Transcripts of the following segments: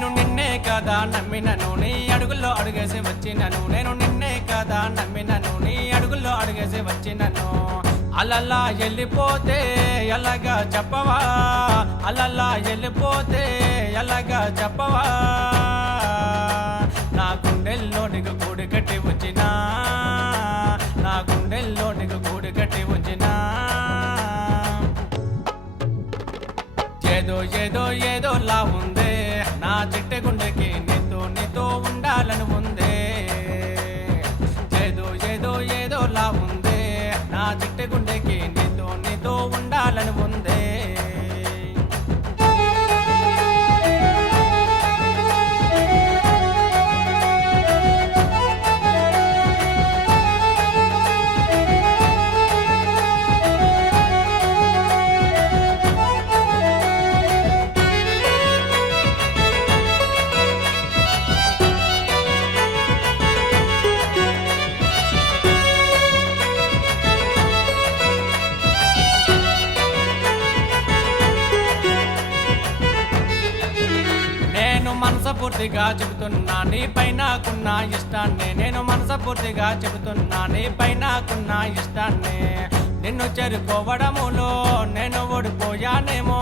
నేను నిన్నే కదా నమ్మినను నీ అడుగుల్లో అడుగేసి వచ్చినను నేను నిన్నే కదా నమ్మినను నీ అడుగుల్లో అడుగేసి వచ్చినను అలలా వెళ్ళిపోతే ఎలాగా చెప్పవా అలలా వెళ్ళిపోతే ఎలాగా చెప్పవా నా గుండెల్లో నీకు గూడు కట్టి వచ్చినా నా గుండెల్లో నీకు గూడు కట్టి వచ్చినా ఏదో ఏదో ఏదోలా ఉందే నా చిట్టె గుండెకి నీతో ఉండాలని ఉందే ఏదో ఏదో ఏదోలా ఉందే నా చిట్టె గుండెకి నీతో ఉండాలని ఉందే మనసపూర్తిగా చెబుతున్నా నీపై నాకున్న ఇష్టాన్ని నేను మనసపూర్తిగా చెబుతున్నా నీపై నాకున్న ఇష్టాన్ని నిన్ను చేరుకోవడములో నేను ఓడిపోయానేమో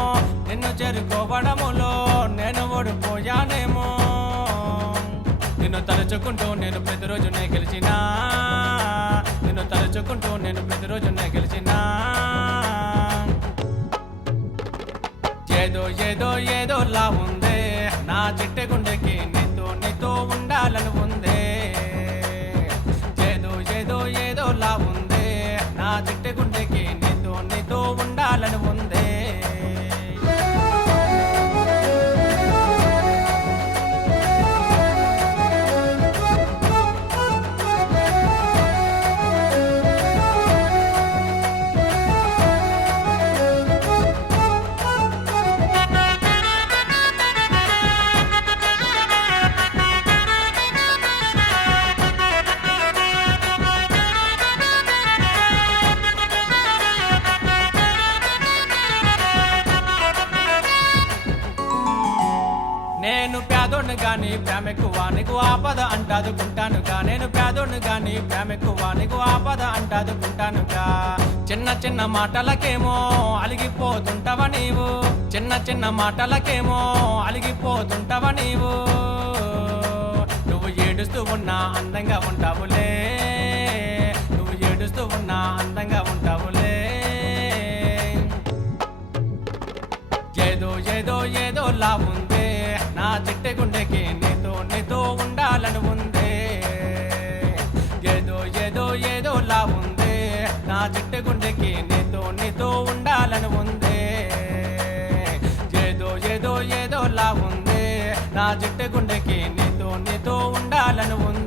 నిన్ను చేరుకోవడములో నేను ఓడిపోయానేమో నిన్ను తలుచుకుంటూ నేను ప్రతిరోజునే గెలిచినా నిన్ను తలుచుకుంటూ నేను ప్రతిరోజునే గెలిచినా ఏదో ఏదో ఏదోలా ఉందే నా చిట్టె గుండెకి నీతో ఉండాలని ఉందే ఏదో ఏదో ఏదోలా ఉందే నా చిట్టె గుండెకి నీతో ఉండాలని ఉందే నేను పేదోడ్ని గాని ప్రేమెక్కువ నీకు ఆపద అంటాదుకుంటానుగా నేను పేదోడ్ని గాని ప్రేమెక్కువ నీకు ఆపద అంటాదుకుంటానుగా చిన్న చిన్న మాటలకేమో అలిగిపోతుంటావా నీవు చిన్న చిన్న మాటలకేమో అలిగిపోతుంటావా నీవు నువ్వు ఏడుస్తూ ఉన్నా అందంగా ఉంటావులే నువ్వు ఏడుస్తూ ఉన్నా అందంగా ఉంటావులే ఏదో ఏదో ఏదోలా ఉందే నా చిట్టె గుండెకి నీతో ఉండాలని ఉందే ఏదో ఏదో ఏదోలా ఉందే నా చిట్టె గుండెకి నీతో ఉండాలని ఉందే ఏదో ఏదో ఏదోలా ఉందే నా చిట్టె గుండెకి నీతో ఉండాలని ఉంది